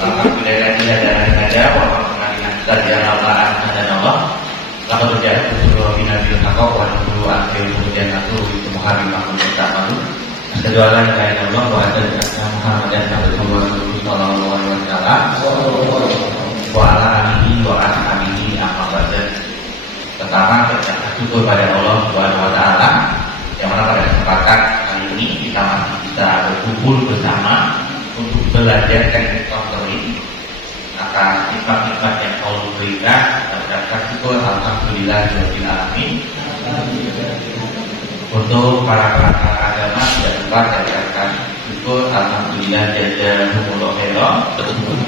Alhamdulillah ada Lama berjalan Rasulullah bin Nabi Al-Haqqa wa Nurul Akhir Kemudian Nabi itu Muhammad Mahmud Pertama Kedua lain lain Allah wa ada Muhammad dan Rasulullah Sallallahu Alaihi Wasallam wa ala alihi wa ashabihi amma ba'da. Pertama kita syukur pada Allah Subhanahu wa taala yang mana pada kesempatan kali ini kita masih bisa berkumpul bersama untuk belajar teknik counseling. Maka sifat-sifat yang Allah berikan terdapat syukur alhamdulillah rabbil alamin. Untuk para agama tidak lupa terdapat syukur alhamdulillah jazakumullah khairan.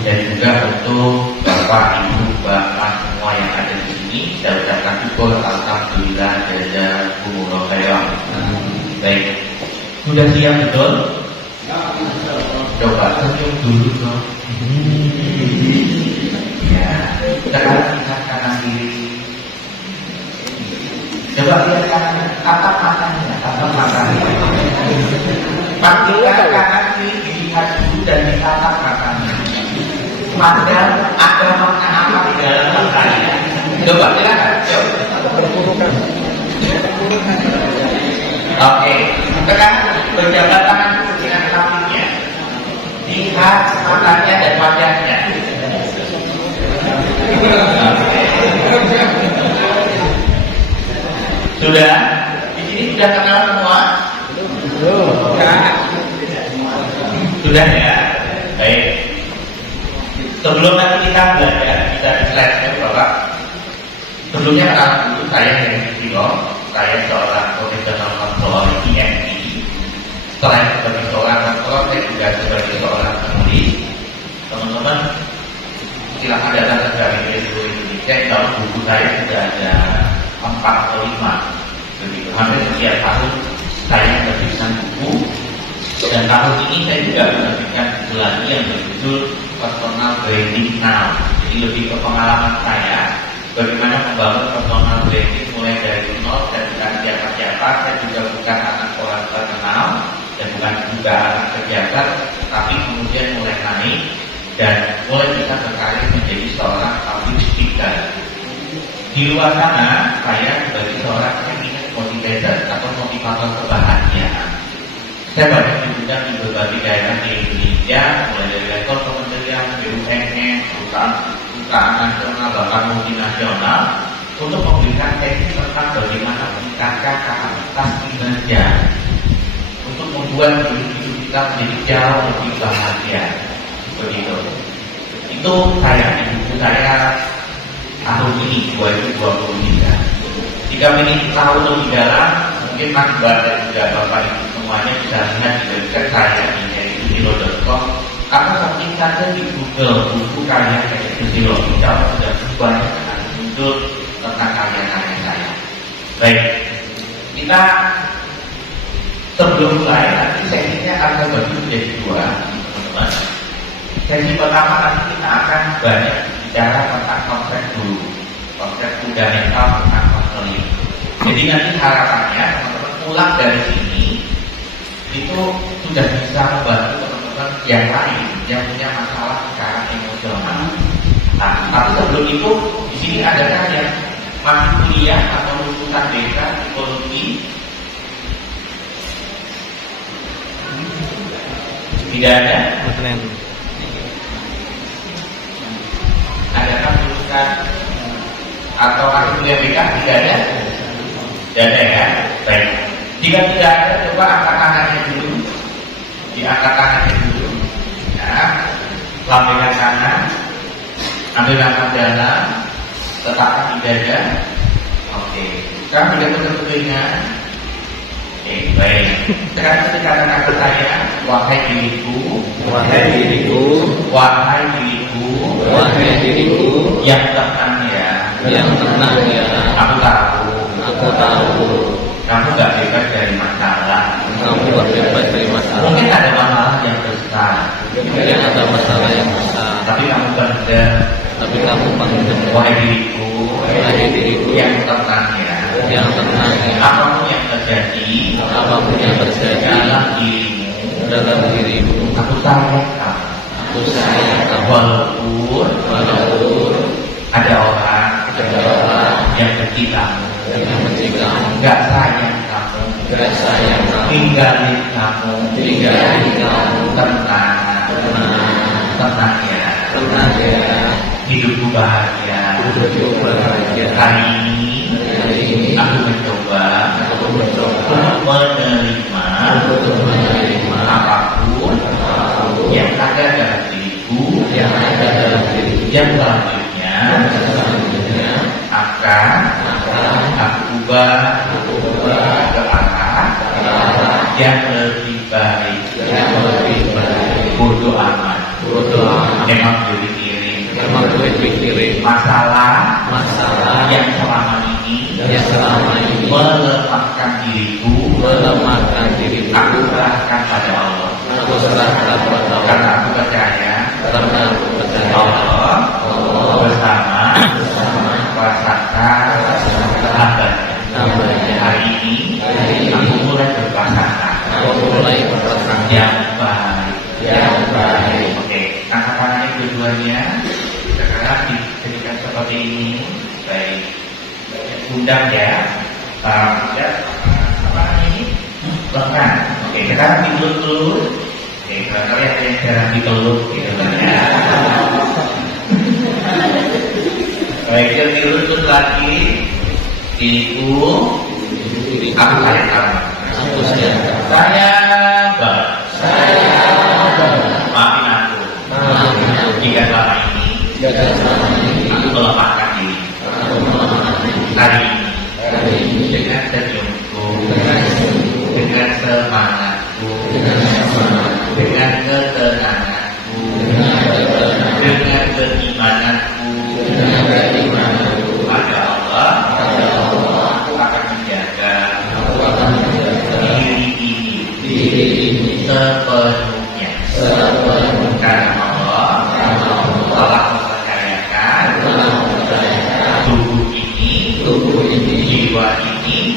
Dan juga untuk Bapak Ibu Bapak semua yang ada di sini terdapat syukur alhamdulillah jazakumullah khairan. Baik, sudah siap betul? Coba senyum dulu dong. Ya, sekarang lihat kanan kiri. Coba lihat kanan, tatap matanya, tatap matanya. Pastikan kanan kiri dilihat dulu dan ditatap matanya. Maka ada makna apa di dalam matanya? Coba silakan. Oke, sekarang berjabat tangan dengan kakinya. Lihat matanya dan wajahnya. Sudah? Di sini sudah kenal semua? Sudah ya? Baik. Sebelum nanti kita belajar, kita slide-nya Bapak. Sebelumnya kenalan dulu, saya dari Silo. Saya seorang profesional konselor IMI. Selain sebagai seorang konselor, saya juga sebagai seorang penulis. Teman-teman, silakan datang ke Galeri Seluruh Indonesia. Dalam buku saya sudah ada 4 atau 5 begitu. Hampir setiap tahun saya menerbitkan buku. Dan tahun ini saya juga menerbitkan buku lagi yang berjudul Personal Branding Now. Jadi lebih ke pengalaman saya bagaimana membangun personal branding mulai dari nol dan bukan siapa-siapa. Saya juga bukan anak orang terkenal dan bukan juga anak pejabat, tapi kemudian mulai naik dan mulai bisa berkarir menjadi seorang public speaker. Di luar sana, saya sebagai seorang happiness motivator atau motivator kebahagiaan. Saya banyak diundang di berbagai daerah di Indonesia, mulai dari level kementerian, BUMN, perusahaan nasional, bahkan multinasional, untuk memberikan teknik tentang bagaimana meningkatkan kapasitas kinerja untuk membuat hidup kita menjadi jauh lebih bahagia. Begitu. Itu saya di buku saya tahun ini 2023. Jika ingin tahu lebih dalam, mungkin Mas Mbak dan juga Bapak Ibu semuanya bisa lihat di website saya di heritusilo.com atau searching saja di Google buku karya Heritusilo. Insya Allah sudah banyak akan muncul tentang karya-karya saya. Baik, kita sebelum mulai nanti sesinya akan bagi menjadi 2, teman-teman. Sesi pertama nanti kita akan banyak bicara tentang konsep dulu, konsep fundamental tentang konseling. Jadi nanti harapannya teman-teman pulang dari sini itu sudah bisa membantu teman-teman yang lain yang punya masalah secara emosional. Nah, tapi sebelum itu di sini adakah yang masih kuliah atau lulusan BK psikologi? Tidak ada. Adakah lulusan atau masih kuliah BK? Tidak ada. Tidak ada ya. Baik. Jika tidak ada, coba angkat tangannya dulu. Diangkat tangannya dulu. Ya. Lambaikan tangan. Ambil nafas dalam. Letakkan di dada. Oke. Sekarang tidak tutup telinga. Oke, baik. Sekarang katakan ke saya, wahai diriku, wahai diriku, wahai diriku, wahai diriku, yang tenang ya, yang tenang ya. Aku tahu, kamu gak bebas dari masalah. Kamu gak bebas dari masalah. Mungkin ada masalah yang besar. Mungkin ada masalah yang besar. Tapi kamu bangga. Tapi kamu bangga. Wahai diriku, wahai diriku, yang tenang ya, yang tenang ya. Apapun yang terjadi, apapun yang terjadi dalam dirimu, dalam dirimu. Aku sayang kamu. Aku sayang kamu. Walaupun ada orang yang benci kamu, nggak sayang kamu, tinggalin kamu, tenang ya, hidupku bahagia. Hari ini aku mencoba untuk menerima apapun yang ada dalam diriku, yang selanjutnya akan aku ubah ke arah yang lebih baik. Bodoh amat. Memang gue pikirin masalah yang selama ini melemahkan diriku. Aku serahkan pada Allah. Karena aku percaya Allah bersama rasakan hambanya. Hari ini aku mulai berpasangan yang baik. Oke, angkat tangannya keduanya. Sekarang diberikan seperti ini. Baik, undang ya. Apa ini? Lengan. Oke, sekarang tidur dulu. Oke, kalau ada yang jarang dipeluk gitu kan ya. Baik, tidur terus lagi. Ibu, aku sayang kamu. Sayang banget. Maafin aku. Jika selama ini aku melepaskan diri. Hari ini dengan senyumku, dengan semangatku, dengan ketenanganku, dengan keimananku pada Allah, aku akan menjaga diri ini sepenuhnya. Karena Allah telah mempercayakan tubuh ini, jiwa ini,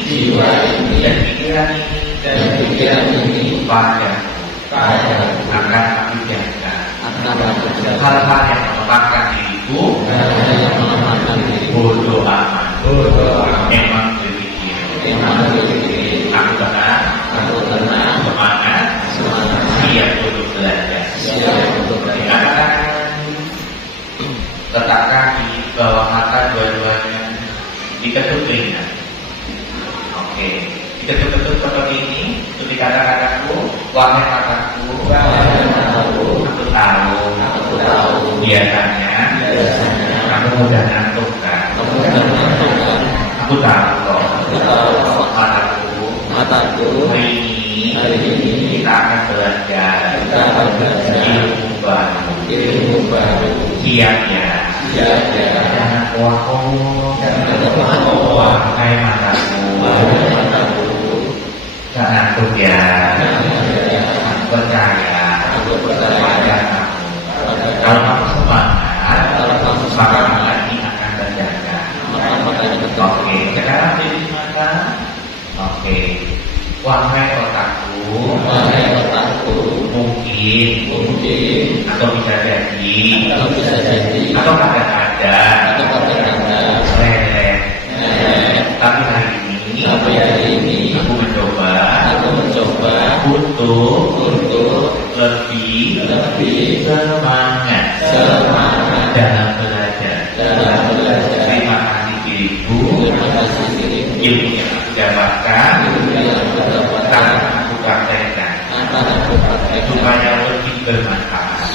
dan pikiran ini padamu. Akan aku jaga hal-hal yang melemahkan diriku. Bodoh amat. Memang berpikir. Aku tenang, semangat, siap untuk belajar. Dikatakan letakkan di bawah mata dua-duanya, diketuk telinga. Oke, diketuk-ketuk seperti ini. Untuk dikatakan aku, wahai mataku, aku tahu. Biasanya kamu mudah ngantuk kan? Aku tahu kok. Mataku. Hari ini kita akan belajar ilmu baru. Siap ya. Jangan wahai mataku. Jangan ngantuk ya. Percaya pada kamu. Kalau kamu semangat, maka ini akan terjaga. Oke, sekarang jadi mata. Oke, wahai otakku, mungkin atau bisa jadi atau kadang-kadang lelet. Tapi hari ini aku mencoba untuk lebih semangat dalam belajar. Terima kasih diriku, ilmu yang aku dapatkan, akan aku praktekkan supaya lebih bermanfaat.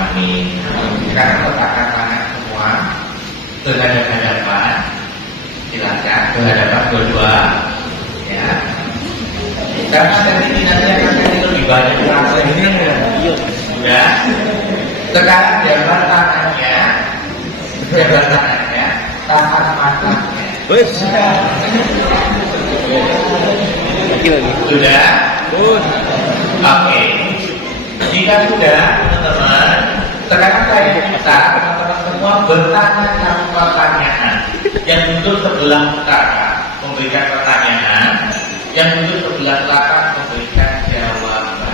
Amin. Sekarang letakkan tangan semua berhadapan-hadapan. Silakan berhadapan dua-dua. Ya. Karena nanti akan lebih banyak praktek ini. Sudah. Sekarang jabat tangannya, tahan matanya. Sudah? Oke. Jika sudah, teman-teman, sekarang saya minta teman-teman semua bertanya satu pertanyaan. Yang duduk sebelah utara memberikan pertanyaan, yang duduk sebelah selatan memberikan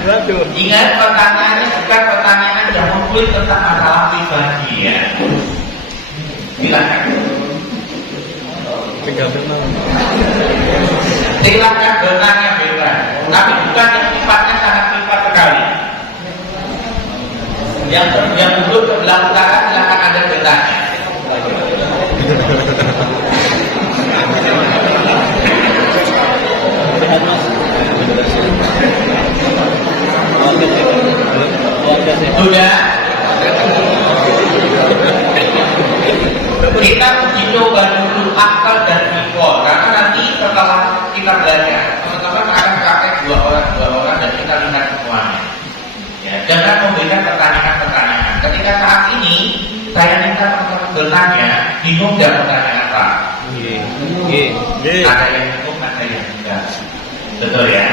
Waduh. Ingat, pertanyaannya bukan pertanyaan yang mengkulik tentang masalah pribadi ya. Silakan. Silakan bertanya bebas, tapi bukan yang sifatnya sangat privat sekali. Yang duduk sebelah utara silakan Anda bertanya. Sehat mas. Sudah. Kita uji coba dulu akal dan ikol, karena nanti setelah kita belajar, teman-teman akan pakai dua orang dan kita lihat semuanya. Ya, jangan memberikan pertanyaan-pertanyaan. Ketika saat ini saya minta teman-teman bertanya, bingung nggak pertanyaan apa? Ada yang bingung, ada yang enggak. Betul ya?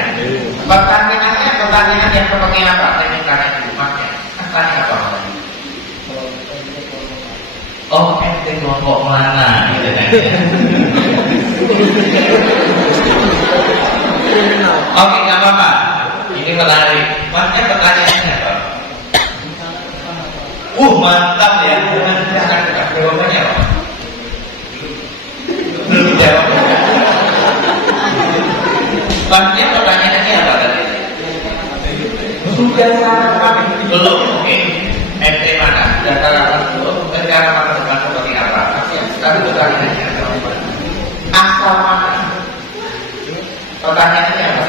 Pertanyaan yang seperti apa? Saya minta di rumahnya. Tanya apa? Oh, ente kelompok mana? Gitu kan? Oke, nggak apa-apa. Ini menarik. Maksudnya pertanyaannya apa? Mantap ya. Nanti akan kita jawabannya apa? Belum jawab. Maksudnya pertanyaannya apa tadi? Sudah sarapan belum? Oke. Ente mana? Sudah sarapan belum? Cara makan depan seperti apa? Tapi pertanyaannya asal mana? Pertanyaannya apa?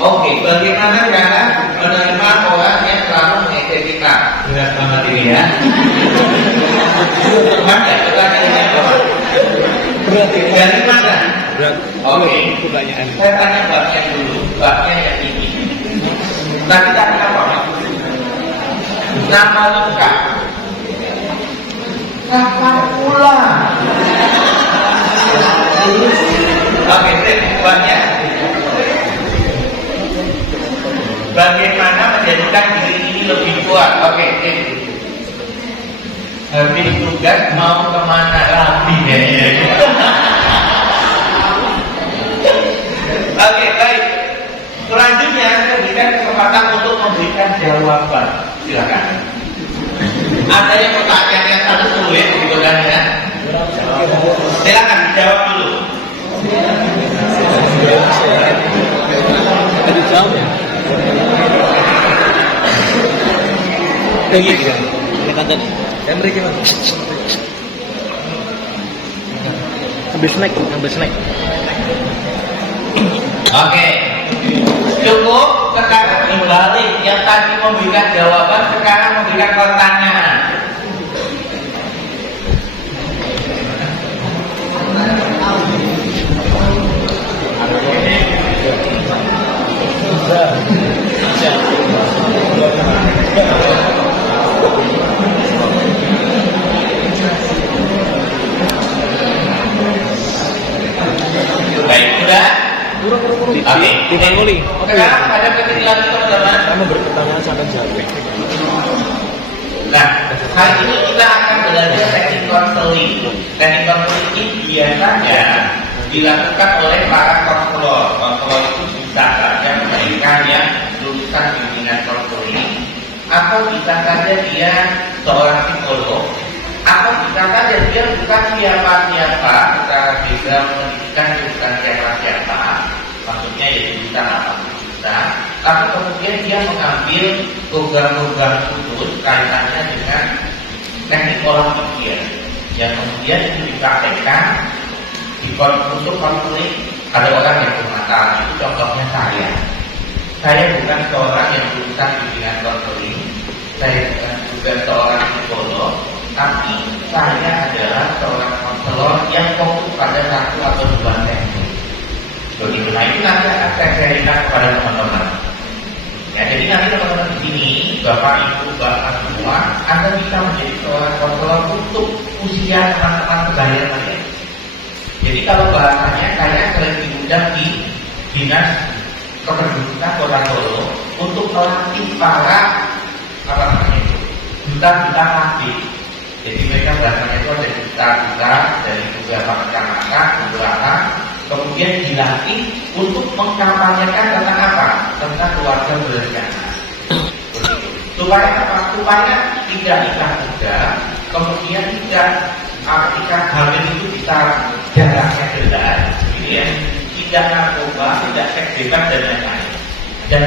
Oke, bagaimana cara menerima orang yang selalu mengejek kita? Berat banget ini ya. Mana pertanyaannya apa? Dari mana? Oke, saya tanya babnya dulu. Babnya yang ini. Tadi apa? Nama lengkap. Kapan pula? Oke, babnya. Bagaimana menjadikan diri ini lebih kuat? Oke, habis tugas mau kemana lagi ya? Oke, baik. Selanjutnya saya berikan kesempatan untuk memberikan jawaban. Silakan. Ada yang pertanyaannya sangat sulit, gitu kan ya? Silakan dijawab dulu. Dijawab ya? Ini kan tadi. Yang gimana? Ambil snack. Oke, cukup. Sekarang dibalik, yang tadi memberikan jawaban, sekarang memberikan pertanyaan. Baik, sudah. Oke, sekarang ada ketiga lagi teman-teman. Kamu berpertanyaan sampai jawab. Nah, hari ini kita akan belajar teknik konseling. Teknik konseling ini biasanya dilakukan oleh para konselor. Konselor itu bisa saja mereka yang lulusan bimbingan konseling, atau bisa saja dia seorang psikolog, atau bisa saja dia bukan siapa-siapa secara background pendidikan, bukan siapa-siapa. Maksudnya ya bisa apa bisa, tapi kemudian dia mengambil program-program khusus kaitannya dengan teknik olah pikir yang kemudian itu dipraktekkan di untuk konseling. Ada orang yang bermasalah, itu contohnya saya. Saya bukan seorang yang lulusan bimbingan konseling, saya bukan juga seorang psikolog, tapi saya adalah seorang konselor yang fokus pada satu atau dua teknik. Begitu, nah itu nanti akan saya sharingkan kepada teman-teman. Ya, jadi nanti teman-teman di sini, bapak, ibu, bapak semua, Anda bisa menjadi seorang konselor untuk usia teman-teman sebaya saya. Jadi kalau bahasanya saya sering diundang di dinas kependudukan Kota Solo untuk melatih para duta-duta aktif. Jadi mereka bahasanya itu ada duta-duta dari beberapa kecamatan, beberapa. Kemudian kemudian dilatih untuk mengkampanyekan tentang apa? Tentang keluarga berencana. Begitu. Supaya apa? Supaya tidak nikah muda, kemudian tidak ketika hamil itu bisa jaraknya jelas, gitu ya. Tidak narkoba, tidak seks bebas dan lain-lain. Dan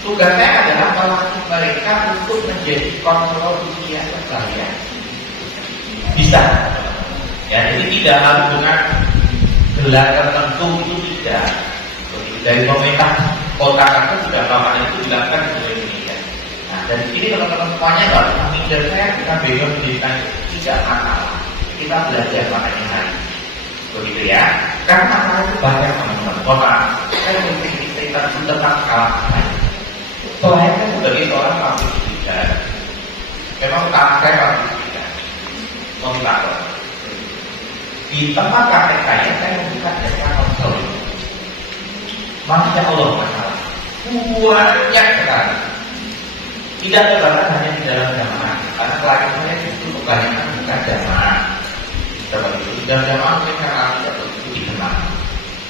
tugas saya adalah melatih mereka untuk menjadi kontrol usia sekalian. Bisa, ya. Jadi tidak harus dengan gelar tertentu itu tidak. Begitu. Dari pemerintah kota itu sudah lama itu dilakukan di seluruh Indonesia. Nah, dari sini teman-teman semuanya kalau mengincar saya kita bebas pendidikan tidak masalah. Kita belajar makanya hari. Begitu ya. Karena masalah itu banyak teman-teman. Kota, saya mungkin kita tentang kalah. Soalnya saya sebagai seorang public speaker, memang utama saya public speaker, motivator. Di tempat praktek saya membuka jasa konseling. Masya Allah masalah banyak sekali. Tidak terbatas hanya di dalam jamaah, karena klien saya itu kebanyakan bukan jamaah. Seperti itu. Di dalam jamaah mereka tidak begitu dikenal.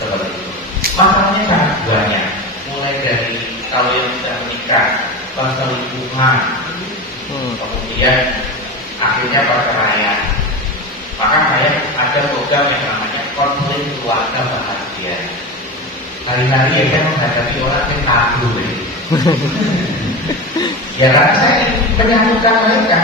Seperti itu. Masalahnya sangat banyak. Mulai dari kalau yang sudah menikah, perselingkuhan, kemudian akhirnya perceraian. Maka saya ada program yang namanya konseling keluarga bahagia. Hari-hari ya kan menghadapi orang yang kabur. Ya karena saya menyambutkan mereka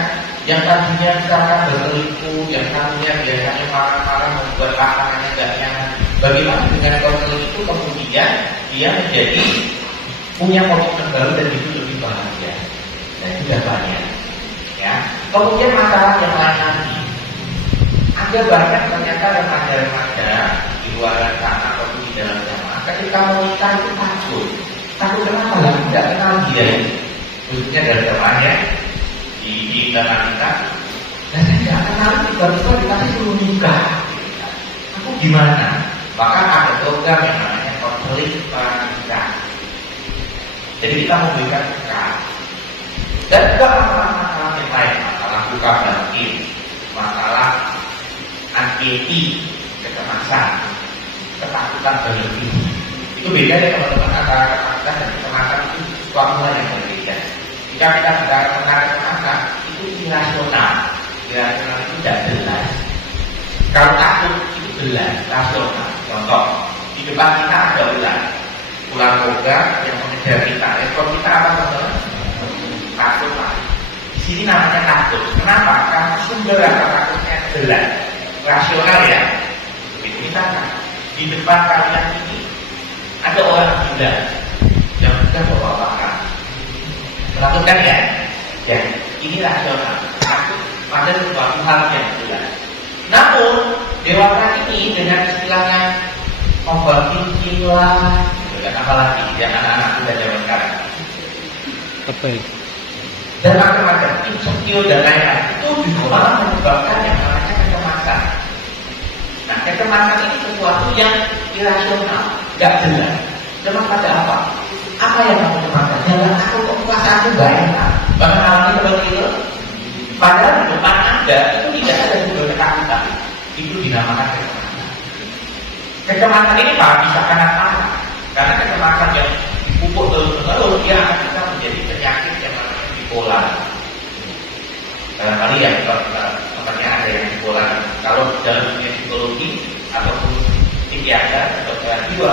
yang tadinya misalkan berselingkuh, yang tadinya biasanya marah-marah membuat pasangannya tidak nyaman. Bagaimana dengan konseling itu kemudian dia menjadi punya komitmen baru dan itu lebih bahagia. Dan sudah banyak. Ya. Kemudian masalah yang lain lagi. Ada banyak ternyata remaja-remaja di luar sana atau di dalam jamaah ketika menikah itu takut. Takut kenapa? Lagi tidak kenal dia. Khususnya dalam jamaahnya di internal kita. Dan saya tidak kenal tiba-tiba dikasih suruh nikah. Aku gimana? Maka ada program yang namanya konseling pranikah. Jadi kita memberikan nikah. Dan juga masalah-masalah yang lain, masalah buka batin, masalah anxiety, kecemasan, ketakutan berlebih. Itu beda ya teman-teman antara ketakutan dan kecemasan itu formula yang berbeda. Jika kita bicara tentang kecemasan itu irasional, irasional itu tidak jelas. Kalau takut itu jelas, rasional. Contoh, di depan kita ada ular kobra yang mengejar kita. Respon kita apa teman-teman? Takut lah. Di sini namanya takut. Kenapa? Karena sumber rasa takutnya jelas, rasional ya. Begitu misalkan di depan kalian ini ada orang gila yang sudah bawa makan. Menakutkan ya? Ya, ini rasional. Takut pada sesuatu hal yang jelas. Namun dewasa ini dengan istilahnya overthinking lah, dan apalagi yang anak-anak sudah zaman sekarang. Apa ya? Dan macam-macam insecure dan lain-lain itu justru malah menyebabkan yang namanya kecemasan. Nah, kecemasan ini sesuatu yang irasional, tidak jelas. Cemas pada apa? Apa yang kamu cemaskan? Jangan aku kok puasa aku baik. Bahkan alami seperti itu. Padahal di depan Anda itu tidak ada sumber ketakutan. Itu dinamakan kecemasan. Kecemasan ini bisa kanak-kanak. Karena kecemasan yang dipupuk terus-menerus dia akan bisa menjadi penyakit yang namanya bipolar. Barangkali ya sepertinya ada yang bipolar. Kalau dalam dunia psikologi ataupun psikiater atau jiwa,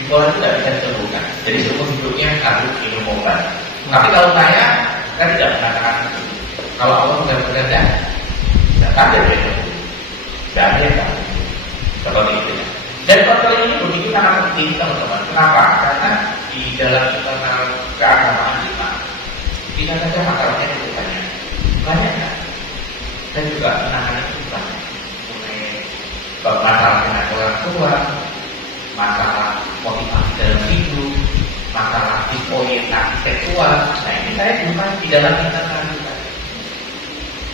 bipolar itu tidak bisa disembuhkan. Jadi seumur hidupnya harus minum obat. Tapi kalau saya tidak mengatakan itu. Kalau Allah benar-benar tidak ada yang sembuh. Tidak ada yang sembuh. Seperti itu ya. Dan konseling ini begitu sangat penting teman-teman. Kenapa? Karena di dalam internal keagamaan kita tidak saja masalahnya itu banyak. Banyak kan? Dan juga penanganan itu banyak. Mulai masalah dengan orang tua, masalah motivasi dalam hidup, masalah disorientasi seksual. Nah ini saya cuma di dalam internal kita.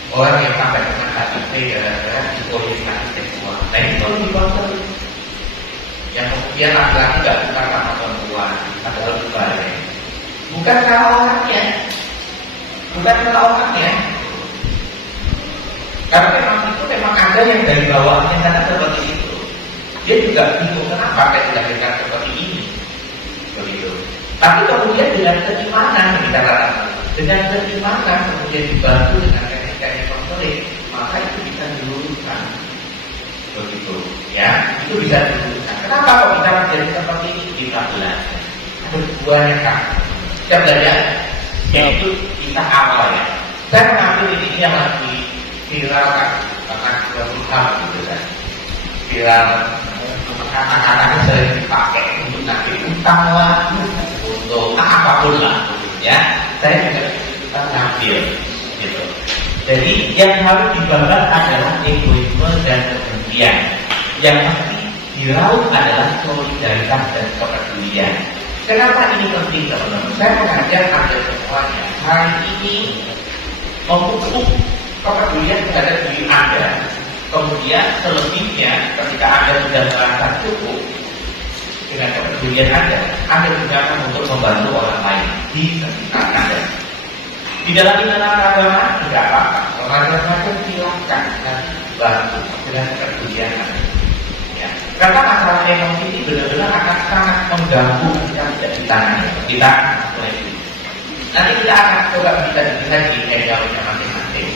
Orang yang sampai dengan HIV gara-gara disorientasi seksual. Nah ini perlu dikonseling. Yang kemudian laki-laki tidak suka sama perempuan, padahal dibalik. Bukan salah orangnya, bukan salah orangnya. Karena memang itu memang ada yang dari bawahnya karena seperti itu. Dia juga bingung kenapa saya dilahirkan seperti ini, begitu. Tapi kemudian dengan keimanan, dikatakan dengan keimanan kemudian dibantu dengan teknik-teknik konseling, maka itu bisa diluruskan, begitu. Ya, itu bisa diluruskan. Kenapa kok bisa menjadi seperti ini? Kita belajar. Ada buahnya kan. Kita belajar. Yaitu kita awal ya. Saya mengambil ini yang lagi viral kan, bahkan sudah berusaha gitu kan. Viral anak-anak sering dipakai untuk nanti utang lah, untuk apapun lah, ya. Saya juga kita ngambil, gitu. Jadi yang harus dibangun adalah egoisme dan kebencian. Yang pasti diraut adalah solidaritas dan kepedulian. Kenapa ini penting, teman-teman? Saya mengajak Anda semuanya hari ini memupuk kepedulian terhadap diri Anda. Kemudian selebihnya ketika Anda sudah merasa cukup dengan kepedulian Anda juga untuk membantu orang lain di sekitar Anda. Di dalam internal agama tidak apa-apa, remaja-remaja silakan bantu dengan kepedulian Anda. Ya. Karena masalah emosi ini benar-benar akan sangat mengganggu jika tidak ditangani. Kita mulai dulu. Nanti kita akan coba bisa dilihat di medialnya masing-masing.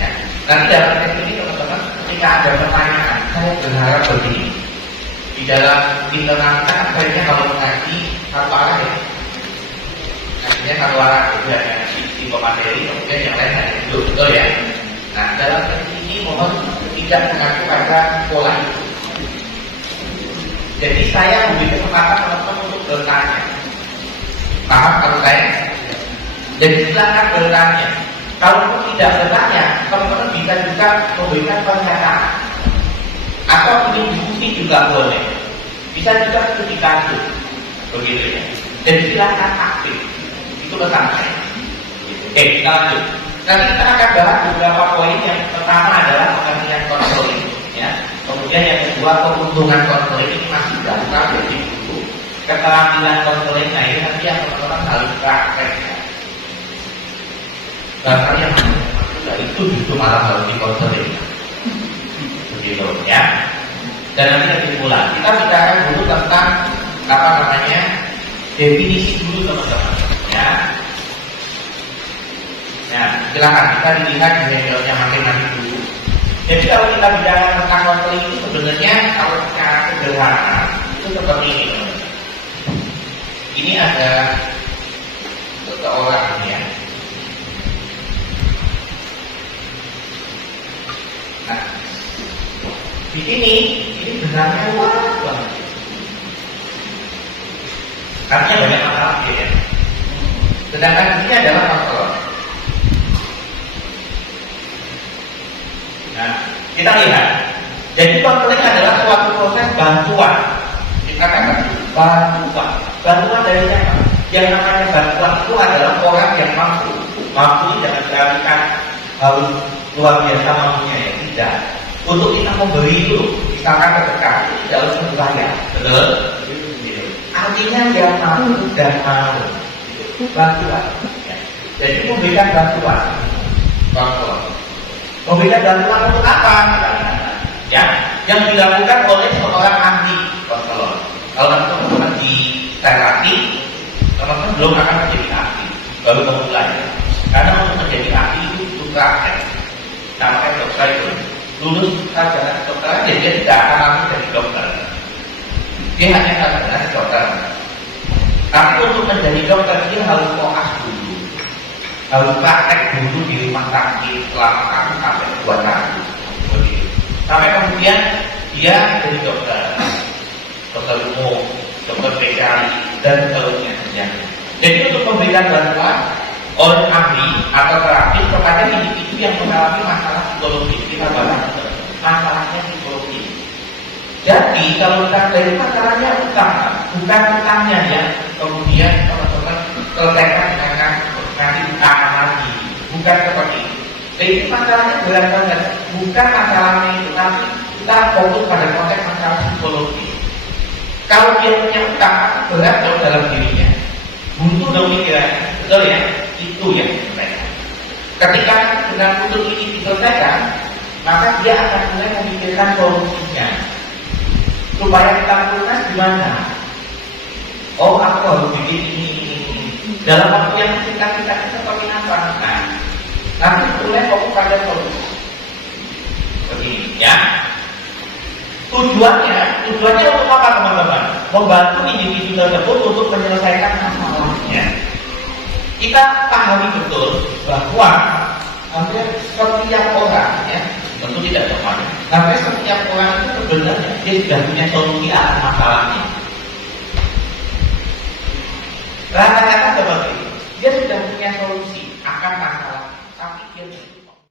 Ya. Nanti dalam sesi ini teman-teman, ketika ada pertanyaan, saya berharap begini. Di dalam internal kita sebaiknya kalau mengaji satu arah ya. Ngajinya satu arah, jadi isi pemateri, kemudian yang lain hanya duduk, betul ya. Nah, dalam sesi ini mohon tidak mengacu pada pola itu. Jadi saya memberi kesempatan teman-teman untuk bertanya. Paham kalau saya? Jadi silakan bertanya. Kalau tidak bertanya, teman-teman bisa juga memberikan pernyataan. Atau ingin diskusi juga boleh. Bisa juga studi kasus, begitu ya. Jadi silakan aktif. Itu pesan saya. Oke, kita lanjut. Nanti kita akan bahas beberapa poin. Yang pertama adalah pengertian konseling. Ya. Kemudian yang kedua, keuntungan konseling ini masih dalam jadi buku. Keterampilan konseling, nah ini nanti yang teman-teman harus praktek. Bahkan yang dari itu justru malah harus dikonseling, begitu ya. Dan nanti kesimpulan kita bicara dulu tentang apa namanya definisi dulu teman-teman. Ya. Nah, silakan kita dilihat di medialnya masing-masing dulu. Jadi kalau kita bicara tentang konseling itu sebenarnya kalau secara sederhana itu seperti ini. Ini ada seseorang ya. Nah, di sini ini benarnya luas banget. Artinya banyak masalah ya. Sedangkan ini adalah konselor. Nah, kita lihat. Jadi konseling adalah suatu proses bantuan. Kita katakan bantuan. Bantuan dari siapa? Yang namanya bantuan itu adalah orang yang mampu. Mampu jangan diartikan harus luar biasa mampunya ya, tidak. Untuk kita memberi itu, misalkan sedekah itu tidak harus membayar, betul? Artinya yang mampu dan mau itu bantuan. Ya. Jadi memberikan bantuan. Bantuan. Memberikan bantuan untuk apa? Ya, yang dilakukan oleh seorang ahli konselor. Kalau teman-teman di terapi, teman-teman belum akan menjadi ahli, baru memulai. Karena untuk menjadi ahli itu butuh praktek. Sampai dokter itu lulus sarjana kedokteran, dia tidak akan langsung jadi dokter. Dia hanya sarjana dokter. Tapi untuk menjadi dokter dia harus koas dulu. Harus praktek dulu di rumah sakit selama 1 sampai 2 tahun. Begitu. Sampai kemudian dia jadi dokter, dokter umum, dokter spesialis dan seterusnya. Ya. Jadi untuk memberikan bantuan oleh ahli atau terapis kepada individu yang mengalami masalah psikologis, kita bahas masalahnya psikologis. Jadi kalau kita dari masalahnya utang, bukan utangnya ya, kemudian teman-teman selesaikan dengan nanti utangan lagi, bukan seperti itu. Jadi masalahnya berat banget, bukan masalahnya itu, tapi kita fokus pada konteks masalah psikologi. Kalau dia punya utang, berat dong dalam dirinya, buntu dong pikirannya, betul ya? Itu yang diselesaikan. Ketika dengan buntu ini diselesaikan, maka dia akan mulai memikirkan solusinya. supaya kita lunas gimana? Oh, aku harus bikin ini. Dalam waktu yang singkat kita seperti apa? Nah, nanti mulai fokus pada solusi. Begini, ya. Tujuannya untuk apa, teman-teman? Membantu individu tersebut untuk menyelesaikan masalahnya. Kita pahami betul bahwa hampir setiap orang, ya, tentu tidak teman, hampir setiap orang itu sebenarnya dia sudah punya solusi atas masalahnya. Rata-rata